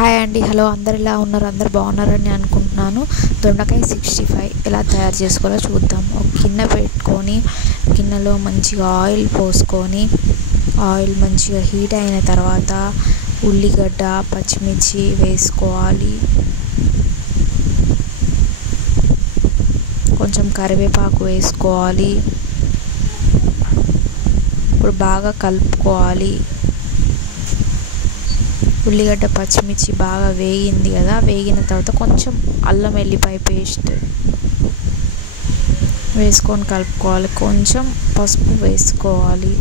Hi అండి, hello, అందరు ఎలా ఉన్నారు? అందరు బాగున్నారని అనుకుంటున్నాను. దొండకాయ 65 ఎలా తయారు చేసుకోవాలో చూద్దాం. ఒక గిన్నె పెట్టుకొని గిన్నెలో మంచిగా ఆయిల్ పోసుకొని ఆయిల్ మంచిగా హీట్ అయిన తర్వాత ఉల్లిగడ్డ, పచ్చిమిర్చి వేసుకోవాలి. కొంచెం కరివేపాకు వేసుకోవాలి. ఇప్పుడు బాగా కలుపుకోవాలి. ఉల్లిగడ్డ, పచ్చిమిర్చి బాగా వేగింది కదా, వేగిన తర్వాత కొంచెం అల్లం వెల్లిపాయ పేస్ట్ వేసుకొని కలుపుకోవాలి. కొంచెం పసుపు వేసుకోవాలి.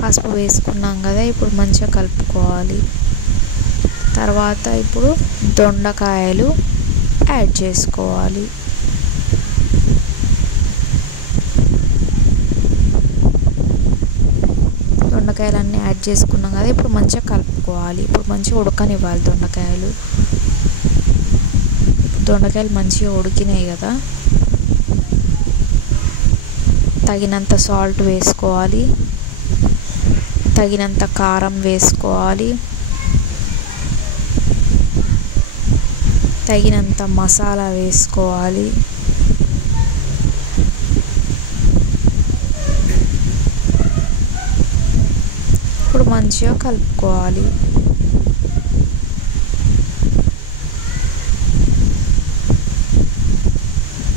పసుపు వేసుకున్నాం కదా, ఇప్పుడు మంచిగా కలుపుకోవాలి. తర్వాత ఇప్పుడు దొండకాయలు యాడ్ చేసుకోవాలి. దొండకాయలన్నీ యాడ్ చేసుకున్నాం కదా, ఇప్పుడు మంచిగా కలుపుకోవాలి. ఇప్పుడు మంచిగా ఉడకనివ్వాలి. దొండకాయలు మంచిగా ఉడికినాయి కదా, తగినంత సాల్ట్ వేసుకోవాలి. తగినంత కారం వేసుకోవాలి. తగినంత మసాలా వేసుకోవాలి. ఇప్పుడు మంచిగా కలుపుకోవాలి.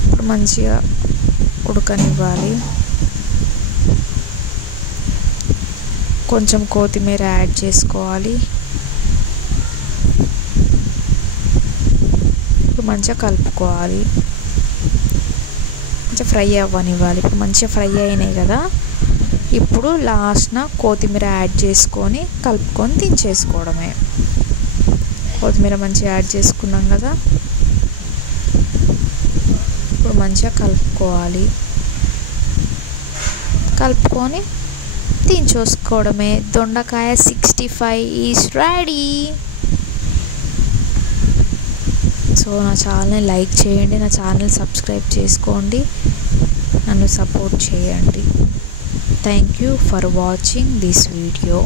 ఇప్పుడు మంచిగా ఉడకనివ్వాలి. కొంచెం కొత్తిమీర యాడ్ చేసుకోవాలి. ఇప్పుడు మంచిగా కలుపుకోవాలి. మంచిగా ఫ్రై అవ్వనివ్వాలి. ఇప్పుడు మంచిగా ఫ్రై అయినాయి కదా, ఇప్పుడు లాస్ట్న కొత్తిమీర యాడ్ చేసుకొని కలుపుకొని దించేసుకోవడమే. కొత్తిమీర మంచిగా యాడ్ చేసుకున్నాం కదా, ఇప్పుడు మంచిగా కలుపుకోవాలి. కలుపుకొని దించేసుకోవడమే. దొండకాయ 65 ఈజ్ రెడీ. సో నా ఛానల్ని లైక్ చేయండి, నా ఛానల్ సబ్స్క్రైబ్ చేసుకోండి, నన్ను సపోర్ట్ చేయండి. Thank you for watching this video.